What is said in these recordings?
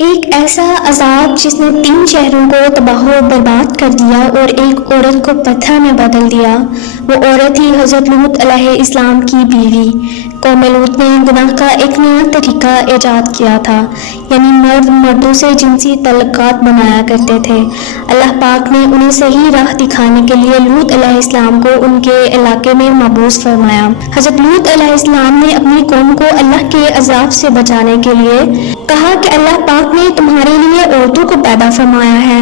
ایک ایسا عذاب جس نے 3 شہروں کو تباہ و برباد کر دیا اور ایک عورت کو پتھر میں بدل دیا، وہ عورت ہی حضرت لوط علیہ السلام کی بیوی۔ قوم لوط نے گناہ کا ایک نیا طریقہ ایجاد کیا تھا، یعنی مرد مردوں سے جنسی تعلقات بنایا کرتے تھے۔ اللہ پاک نے انہیں صحیح راہ دکھانے کے لیے لوط علیہ السلام کو ان کے علاقے میں مبعوث فرمایا۔ حضرت لوط علیہ السلام نے اپنی قوم کو اللہ کے عذاب سے بچانے کے لیے کہا کہ اللہ پاک نے تمہارے لیے عورتوں کو پیدا فرمایا ہے،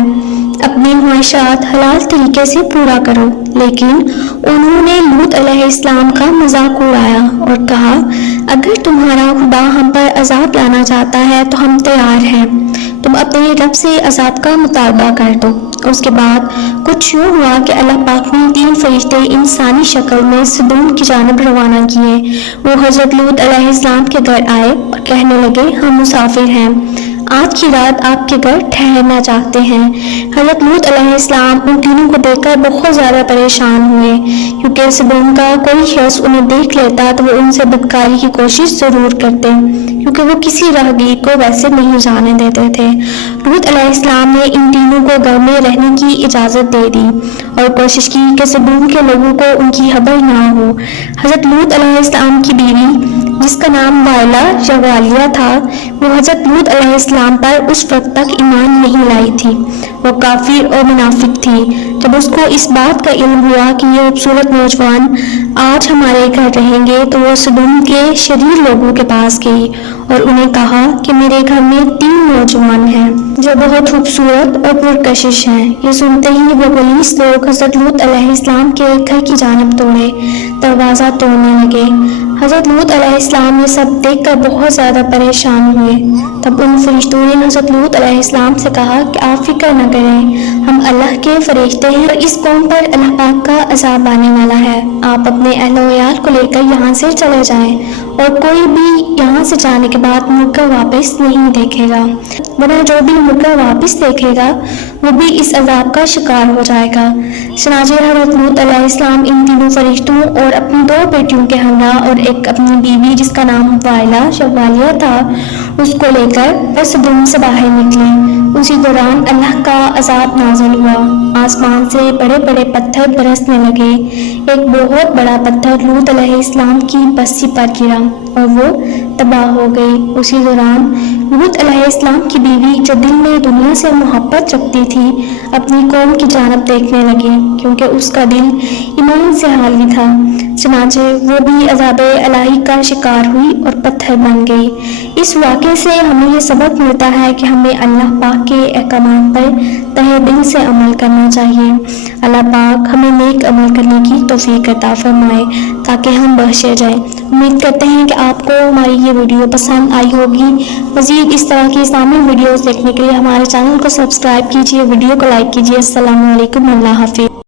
اپنی خواہشات حلال طریقے سے پورا کرو۔ لیکن انہوں نے لوط علیہ السلام کا مذاق اڑایا اور کہا، اگر تمہارا خدا ہم پر عذاب لانا چاہتا ہے تو ہم تیار ہیں، تم اپنے رب سے عذاب کا مطالبہ کر دو۔ اس کے بعد کچھ یوں ہوا کہ اللہ پاک نے 3 فرشتے انسانی شکل میں سدوم کی جانب روانہ کیے۔ وہ حضرت لوط علیہ السلام کے گھر آئے اور کہنے لگے، ہم مسافر ہیں، آج کی رات آپ کے گھر ٹھہرنا چاہتے ہیں۔ حضرت لوط علیہ السلام ان تینوں کو دیکھ کر بہت زیادہ پریشان ہوئے، کیونکہ سدوم کا کوئی شخص انہیں دیکھ لیتا تو وہ ان سے بدکاری کی کوشش ضرور کرتے، کیونکہ وہ کسی راہگیر کو ویسے نہیں جانے دیتے تھے۔ لوط علیہ السلام نے ان تینوں کو گھر میں رہنے کی اجازت دے دی اور کوشش کی کہ سدوم کے لوگوں کو ان کی خبر نہ ہو۔ حضرت لوط علیہ السلام کی بیوی، جس کا نام وائلہ یا والیہ تھا، وہ حضرت لوط علیہ السلام پر اس وقت تک ایمان نہیں لائی تھی، وہ کافر اور منافق تھی۔ جب اس کو اس بات کا علم ہوا کہ یہ خوبصورت نوجوان آج ہمارے گھر رہیں گے تو وہ سدوم کے شریر لوگوں کے پاس گئی اور انہیں کہا کہ میرے گھر میں 3 نوجوان ہیں جو بہت خوبصورت اور پرکشش ہیں۔ یہ سنتے ہی وہ پولیس لوگ حضرت لوط علیہ السلام کے گھر کی جانب دوڑے، دروازہ توڑنے لگے۔ حضرت لوط علیہ السلام یہ سب دیکھ کر بہت زیادہ پریشان ہوئے۔ تب ان فرشتوں نے حضرت لوط علیہ السلام سے کہا کہ آپ فکر نہ کریں، ہم اللہ کے فرشتے ہیں اور اس قوم پر اللہ پاک کا عذاب آنے والا ہے۔ آپ اپنے اہل و عیال کو لے کر یہاں سے چلے جائیں اور کوئی بھی یہاں سے جانے کے بعد مڑ کر واپس نہیں دیکھے گا، ورنہ جو بھی مڑ کر واپس دیکھے گا وہ بھی اس عذاب کا شکار ہو جائے گا۔ چنانچہ حضرت لوط علیہ السلام ان تینوں فرشتوں اور اپنی 2 بیٹیوں کے ہمراہ اور ایک اپنی بیوی جس کا نام وائلہ یا والیہ تھا اس کو لے کر سدوم سے باہر نکلے۔ اسی دوران اللہ کا عذاب نازل ہوا، آسمان سے بڑے بڑے پتھر برسنے لگے۔ ایک بہت بڑا پتھر لوط علیہ السلام کی بستی پر گرا اور وہ تباہ ہو گئی۔ اسی دوران لوط علیہ السلام کی بیوی جو دل میں دنیا سے محبت رکھتی تھی اپنی قوم کی جانب دیکھنے لگی، کیونکہ اس کا دل ایمان سے خالی تھا۔ چنانچہ وہ بھی عذاب الہی کا شکار ہوئی اور پتھر بن گئی۔ اس واقعے سے ہمیں یہ سبق ملتا ہے کہ ہمیں اللہ پاک کے احکامات پر تہہ دل سے عمل کرنا چاہیے۔ اللہ پاک ہمیں نیک عمل کرنے کی توفیق عطا فرمائے تاکہ ہم بخشے جائیں۔ امید کرتے ہیں کہ آپ کو ہماری یہ ویڈیو پسند آئی ہوگی۔ مزید اس طرح کی اسلامی ویڈیوز دیکھنے کے لیے ہمارے چینل کو سبسکرائب کیجیے، ویڈیو کو لائک کیجیے۔ السلام علیکم، اللہ حافظ۔